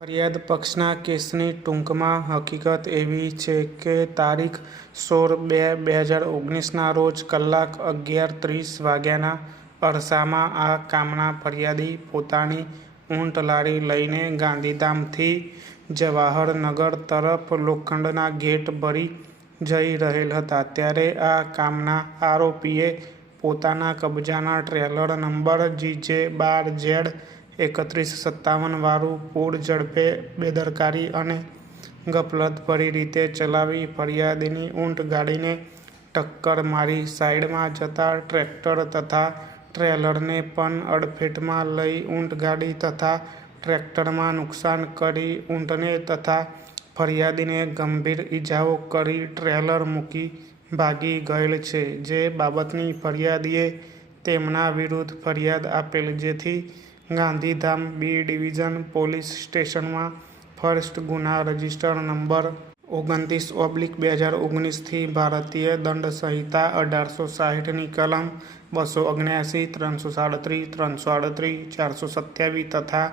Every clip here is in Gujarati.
ફરિયાદ પક્ષના કેસની ટૂંકમાં હકીકત એવી છે કે તારીખ 16/2/2019ના રોજ કલાક 11:30 વાગ્યાના અરસામાં આ કામના ફરિયાદી પોતાની ઊંટ લારી લઈને ગાંધીધામથી જવાહરનગર તરફ લોખંડના ગેટ ભરી જઈ રહેલ હતા. ત્યારે આ કામના આરોપીએ પોતાના કબજાના ટ્રેલર નંબર GJ12Z3157 વાળું પૂર ઝડપે, બેદરકારી અને ગફલતભરી રીતે ચલાવી ફરિયાદીની ઊંટ ગાડીને ટક્કર મારી સાઈડમાં જતા ટ્રેક્ટર તથા ટ્રેલરને પણ અડફેટમાં લઈ ઊંટ ગાડી તથા ટ્રેક્ટરમાં નુકસાન કરી ઊંટને તથા ફરિયાદીને ગંભીર ઈજાઓ કરી ટ્રેલર મૂકી ભાગી ગયેલ છે. જે બાબતની ફરિયાદીએ તેમના વિરુદ્ધ ફરિયાદ આપેલ, જેથી ગાંધીધામ બી ડિવિઝન પોલીસ સ્ટેશનમાં ફર્સ્ટ ગુના રજીસ્ટર નંબર 29/2019 થી ભારતીય દંડ સંહિતા 1860ની કલમ 279, 337, 338, 427 તથા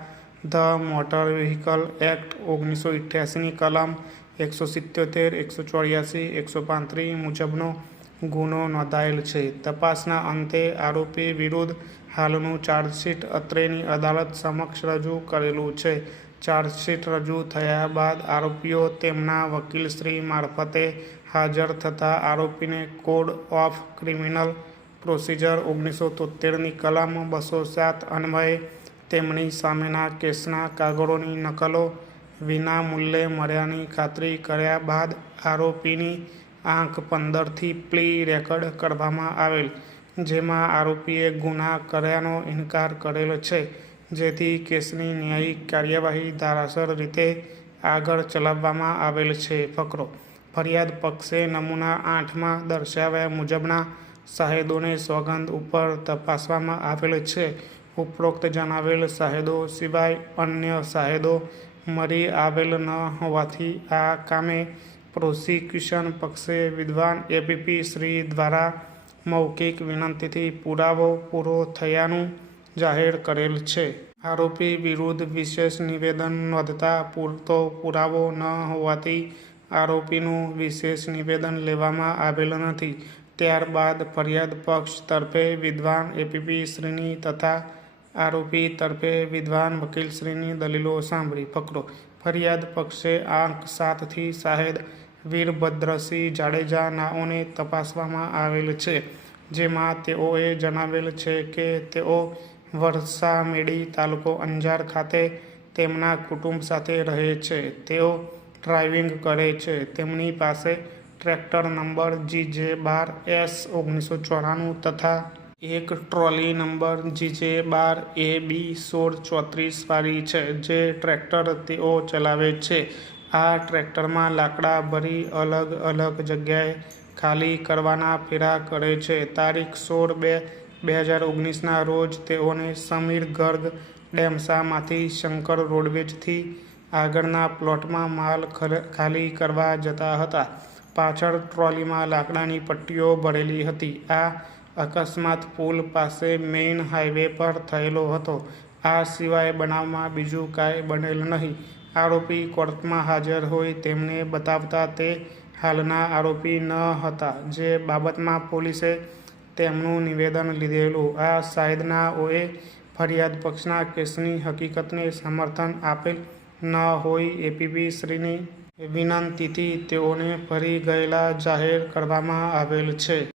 ધ મોટર વ્હીકલ એક્ટ 1988ની કલમ 177, 184, 135 મુજબનો ગુનો નોંધાયેલ છે. તપાસના અંતે આરોપી વિરુદ્ધ હાલનું ચાર્જશીટ અત્રેની અદાલત સમક્ષ રજૂ કરેલું છે. ચાર્જશીટ રજૂ થયા બાદ આરોપીઓ તેમના વકીલશ્રી મારફતે હાજર થતા આરોપીને કોડ ઓફ ક્રિમિનલ પ્રોસિજર 1973ની કલમ 207 અન્વયે તેમની સામેના કેસના કાગળોની નકલો વિના મૂલ્યે મળ્યાની ખાતરી કર્યા બાદ આરોપીની આંક 15થી પ્લી રેકર્ડ કરવામાં આવેલ, જેમાં આરોપીએ ગુના કર્યાનો ઇનકાર કરેલ છે, જેથી કેસની ન્યાયિક કાર્યવાહી ધારાસર રીતે આગળ ચલાવવામાં આવેલ છે. ફકરો: ફરિયાદ પક્ષે નમૂના 8માં દર્શાવ્યા મુજબના શાહેદોને સોગંદ ઉપર તપાસવામાં આવેલ છે. ઉપરોક્ત જણાવેલ શાહેદો સિવાય અન્ય શાહેદો મળી આવેલ ન હોવાથી આ કામે પ્રોસિક્યુશન પક્ષે વિદ્વાન એપીપી શ્રી દ્વારા મૌખિક વિનંતીથી પુરાવો પૂરો થયાનું જાહેર કરેલ છે. આરોપી વિરુદ્ધ વિશેષ નિવેદન નોંધતા પૂરતો પુરાવો ન હોવાથી આરોપીનું વિશેષ નિવેદન લેવામાં આવેલ નથી. ત્યારબાદ ફરિયાદ પક્ષ તરફે વિદ્વાન એપીપી શ્રીની તથા આરોપી તરફે વિદ્વાન વકીલશ્રીની દલીલો સાંભળી. ફકરો: ફરિયાદ પક્ષે આંક 7થી શાહેદ વીરભદ્રસિંહ જાડેજા નાઓને તપાસવામાં આવેલ છે, જેમાં તેઓએ જણાવેલ છે કે તેઓ વરસામેડી, તાલુકો અંજાર ખાતે તેમના કુટુંબ સાથે રહે છે. તેઓ ડ્રાઇવિંગ કરે છે. તેમની પાસે ટ્રેક્ટર નંબર GJ12S1994 તથા એક ટ્રોલી નંબર GJ12AB1634 વાળી છે, જે ટ્રેક્ટર તેઓ ચલાવે છે. આ ટ્રેક્ટરમાં લાકડા ભરી અલગ અલગ જગ્યાએ ખાલી કરવાના ફેરા કરે છે. તારીખ 16/2/2019ના રોજ તેઓને સમીર ગર્ગ ડેમસામાંથી શંકર રોડવેજથી આગળના પ્લોટમાં માલ ખાલી કરવા જતા હતા. પાછળ ટ્રોલીમાં લાકડાની પટ્ટીઓ ભરેલી હતી. આ અકસ્માત પુલ પાસે મેઇન હાઇવે પર થયેલો હતો. આ સિવાય બનાવમાં બીજું કાંઈ બનેલ નહીં. આરોપી કોર્ટમાં હાજર હોય તેમને બતાવતા તે હાલના આરોપી ન હતા, જે બાબતમાં પોલીસે તેમનું નિવેદન લીધેલું. આ શાહેદનાઓએ ફરિયાદ પક્ષના કેસની હકીકતને સમર્થન આપેલ ન હોય એપીપી શ્રીની વિનંતીથી તેઓને ફરી ગયેલા જાહેર કરવામાં આવેલ છે.